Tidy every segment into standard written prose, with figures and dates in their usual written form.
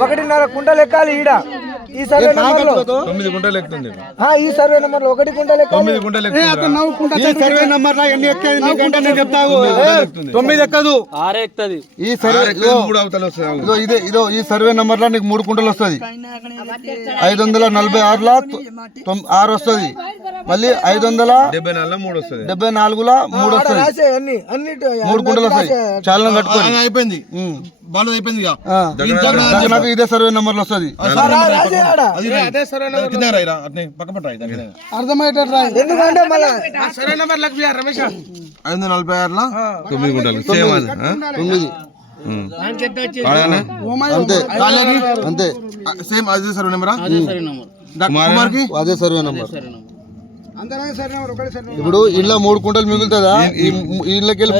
ఒకటిన్నర కుంటలు ఎక్కాలి ఈడ ఈ సర్వే నెంబర్ లో 9 కుంటలు ఎక్కుతుంది. ఈ సర్వే నెంబర్ లో 1 కుంటలు ఎక్కాలి 9 కుంటలు ఎక్కుతుంది. సర్వే నెంబర్ లో ఎన్ని ఎక్కేది నీకు అంటే నేను చెప్తావు 9 ఎక్కదు 6 ఎక్కుతది. ఈ సర్వే 3 అవతల వస్తది. ఇదో ఈ సర్వే నెంబర్ లో నీకు 3 కుంటలు వస్తది. 546 లా 6 వస్తది. మళ్ళీ 574 లో 3 వస్తది. 74 లా 3 వస్తది. అన్ని 3 కుంటలు వస్తాయి. చాలా కట్టుకోండి అయిపోయింది. బాలు అయిపోయింది. నాకు ఇదే సర్వే నెంబర్ లో వస్తది. ఎందుకంటే మళ్ళీ సర్వే నెంబర్ రమేష్ 546 లా 9 కుంటలు 9 అంతే సేమ్ అదే సర్వే నెంబర్. అదే సర్వే నెంబర్. ఇప్పుడు ఇళ్ళ 3 కుంటలు మిగులుతుందా? ఇళ్ళకి వెళ్ళి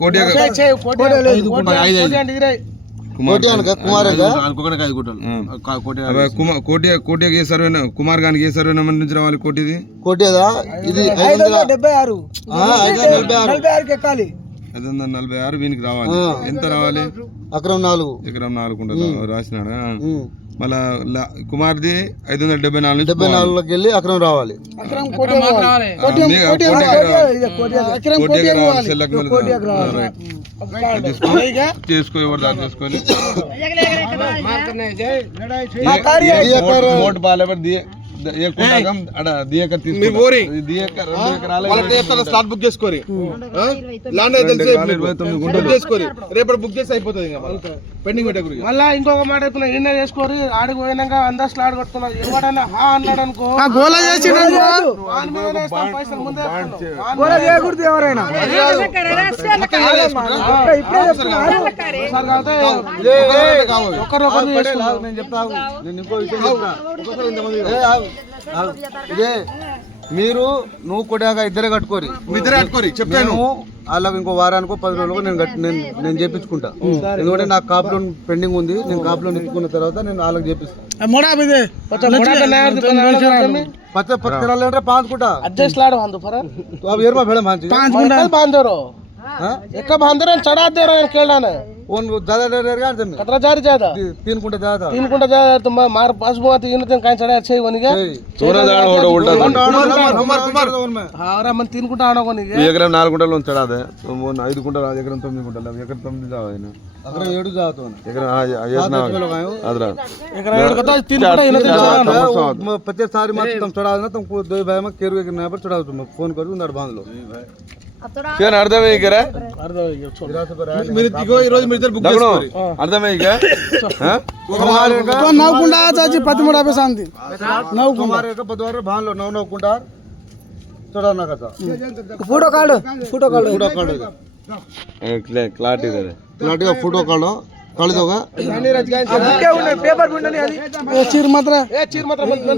కోటి ఏ సర్వే కుమార్ గానికి ఏ సర్వే నెంబర్ నుంచి రావాలి? కోటిది కోటిదా? ఇది 576 వీనికి రావాలి. ఎంత రావాలి? ఎకరం 4 కుంటలు రాసినాడు. మళ్ళా కుమార్ది 574 వెళ్ళి అక్రమం రావాలి. చేసుకో ఎవరు దాన్ని చేసుకొని మోటు బాగా స్లాట్ బుక్ చేసుకోరి రేపటి బుక్ చేసి అయిపోతుంది. పెండింగ్ పెట్టకూడదు. మళ్ళీ ఇంకొక మాట చెప్తున్నా, ఈయన చేసుకోరి ఆడికి పోయినాక అందరు స్లాట్ కొట్టుకున్నారు. ఎవడన్నా అన్నాడు అనుకో పైసలు ముందే ఎవరైనా నేను చెప్తాను. నేను ఇంకో విషయం ఇదే మీరు నువ్వు కూడా ఇద్దరే కట్టుకోరి చెప్పాను. వాళ్ళకి ఇంకో వారానికో 10 రోజులకు నేను చేపించుకుంటా. ఎందుకంటే నాకు కాపులో పెండింగ్ ఉంది. నేను కాపులో నిప్పుకున్న తర్వాత నేను వాళ్ళకి చేపిస్తాను. పాంచుకుంటా एक बांधर चढ़ा दे रहे हैं केला ने उन ज्यादा डर कतरा जा ज्यादा 3 कुंटा ज्यादा तो मार पास में तीन दिन काई चढ़ा अच्छे बन गया सोना जान होड़ उल्टा कुमार हां रा मन 3 कुंटा आनो कोनी एकरम 4 कुंटलो चढ़ा दे तो 5 कुंटा एकरम 9 कुंटल एकरम 9 जाव है एकरम 7 जावतो एकरम ना अदरा एकरम 7 कता 3 कुंटा इने जाव 50 सारी मत तुम चढ़ा देना तुमको दो भाई में केरु के ना पर चढ़ा तुम फोन करू उधर बांध लो क्या अर्थమే ఇగర మీరు ఇగో ఈ రోజు మీరు ఇద్దరు బుక్ చేసుకోండి. అర్థమే ఇగ నవ్వుకుంటా చాచి 1350 శాంతి నవ్వుకుమార్ ఒక బుధవారం బాన్లో నవ్వుకుంటా చూడన్నా కదా ఫోటో కార్డ్ క్లారిటీ ಇದೆ ಕ್ಲಾರಿಟಿ ಫೋಟೋ ಕಾರ್ಡ್ ಕಳಿದೋಗ पेपर बुंडनी आली चीर मात्र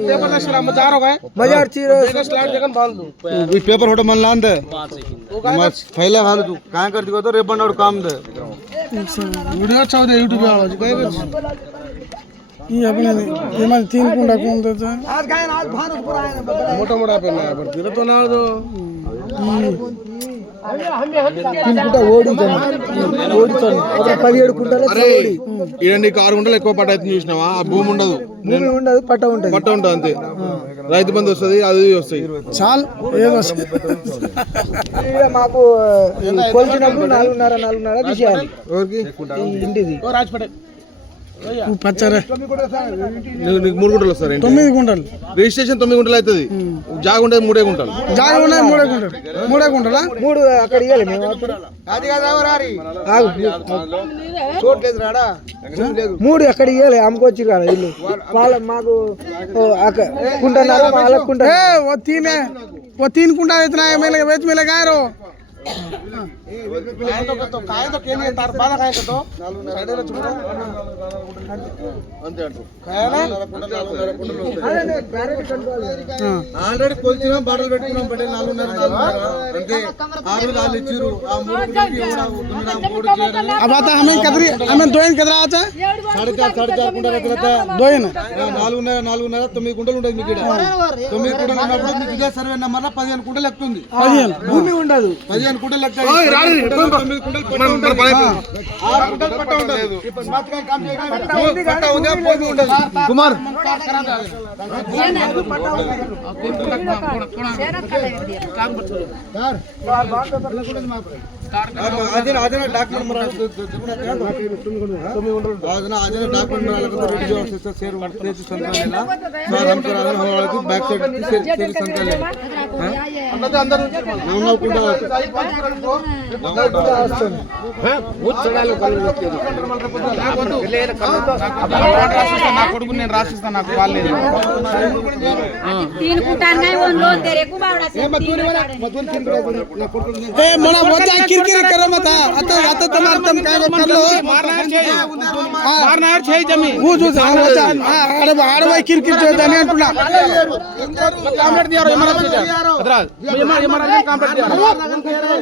पेपर ना श्राम जा रहा है बाजार चीर स्लाइड जगन बांध दो ये पेपर फोटो मन लान दे मत फैला हाल तू काय करती को तो रे बनाड़ काम दे वीडियो अच्छा दे YouTube पे आवाज काय ये अपने ये मन 3 कुंडा कौन देता है आज गाय आज भान ऊपर आया मोटा पे ना पर तेरे तो ना दो 3 कुंटा ఓడి 17 కుంటలు ఇడండి 6 కుంటలు ఎక్కువ పట్ట అయితే చూసినావా? ఆ భూమి ఉండదు పట్ట ఉంటుంది అంతే. రైతు బంధు వస్తుంది, అది వస్తాయి చాలు. మాకు కొలిచినప్పుడు 4.5 తీసేయాలి. ఇంటిది రాజపేట పచ్చరే 3 గుంటలు వస్తారు. 9 గుంటలు రిజిస్ట్రేషన్ 9 గుంటలు అవుతుంది. జాగ ఉండేది 3 గుంటలు. జాగ ఉండేది 3 గుంటలా 3 అక్కడ ఇవ్వాలి మేము. అది కదా 3 అక్కడ ఇవ్వాలి. అమ్ముకొచ్చి కదా ఇల్లు వాళ్ళ మాకు కుంటున్నారు. 3 कुंटा इतना है मेले बेच मिलेगा रो काय तो केली तार बाधा काय तो साइडला చూడు అంతే అంటు కాయనా ఆల్రెడీ కొల్చినా బాటలు పెట్టుకున్నాం బడే 4.5 అంతే 6 లాలు ఇచ్చిరు ఆ 3 చేయడం अब आता हमें कदरी हमें दोइन कदरा आचा 4.5 కుంటల रहता दोइन 4.5 9 కుంటలు ఉంటది మీకు ఇక్కడ 9 కుంటలు ఉన్నప్పుడు మీకు ఇదే సర్వే నంబర్ 15 కుంటలు లెక్కుంది 15 భూమి ఉండదు 15 కుంటలు లెక్క 9 కుంటలు పట్ట ఉండదు ఇప్పుడు మాత్రం काम చేయగా పట్ట ఉందా పోయి ఉండదు కుమార్ आजना डॉक्टर मरा आजना डॉक्टर मरा रेडी जो शेर वाटते संकालेला आराम करा हो बैक साइड शेर संकाले अंदर नाव कुंडा वो चढ़ालो कल ना కొడుకు నేను రాసిస్తా నాకు వాళ్ళే 3 कुटार नहीं वो लो तेरे को बावड़ा से ए मोना बोचा किरकिर करो मत आता आता तुम्हार तुम काय कर लो मारना है जमीन वो जो बोचा आड़ आड़ भाई किरकिर जो दने अंटुला कामरेड दियारो एमआरएफ से अदराज एमआरएफ कामरेड दियारो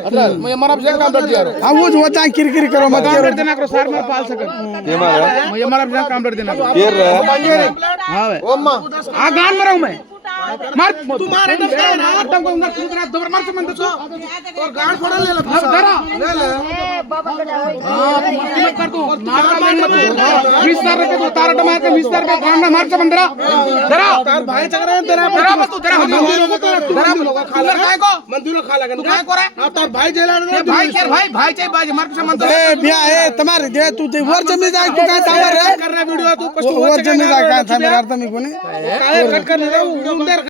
अदराज मैं एमआरएफ से कामरेड दियारो हां वो जो बोचा किरकिर करो मत करो देना करो सार में पाल सकत एमआरएफ से कामरेड देना केर हां ओम्मा आ गान में रहूं मैं मार तू मारे तो ना तुमको उंगली दूसरा दोबारा मार समझ दो और गांड फोड़ ले ले धरा ले ले हां मत कर तू मार का मत विस्तार पे तो तार मार के विस्तार पे गांड मार समझ धरा तार भाई चकर है तेरा धरा बस तू धरा धरा खा काय को मंदिर खा लगा तू काय करे हां तार भाई जेला रे भाई के भाई चाहिए बाजी मार के समझ ए बिया ए तुम्हारे दे तू वर जमी जाए तू काय तावर रे कर रहा वीडियो तू कष्ट वर जमी जाए काय था मेरा अर्थ मी कोणी काय कट कर ले